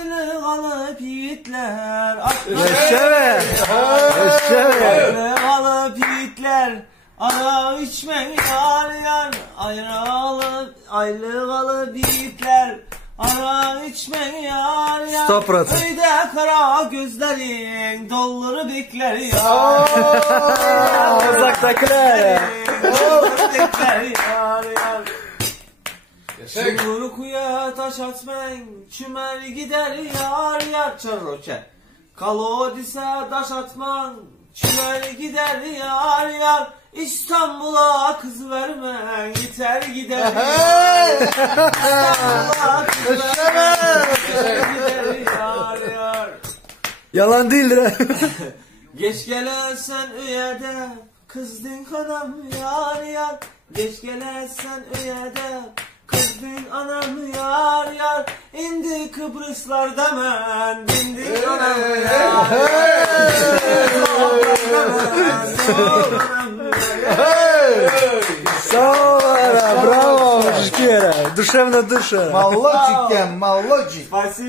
aylık alıp yiğitler. Yaşa. Aylık alıp yiğitler. Ara içmeyi yar yar. Aylık alıp yiğitler. Ara içmeyi yar yar. Stop burası. Öyde kara gözlerin dolluru bekler yar. Uzaktakiler. Dolluru bekler yar yar. Çukur kuya taş atmayın, çümer gider yar yar. Çarroke. Kalodise taş atman, çümer gider yar yar. İstanbul'a kız vermen, yeter gider yar. İstanbul'a kız vermen, yeter gider yar yar. Yalan değildir ha. Geç gelesen üyede, kızdın anam yar yar. Geç gelesen üyede, kızdın anam yar yar. İndi Kıbrıslarda men, bindik anam yar yar. Браво, bravo, мужики, душевно душа. Молодчик, молодчик. Спасибо.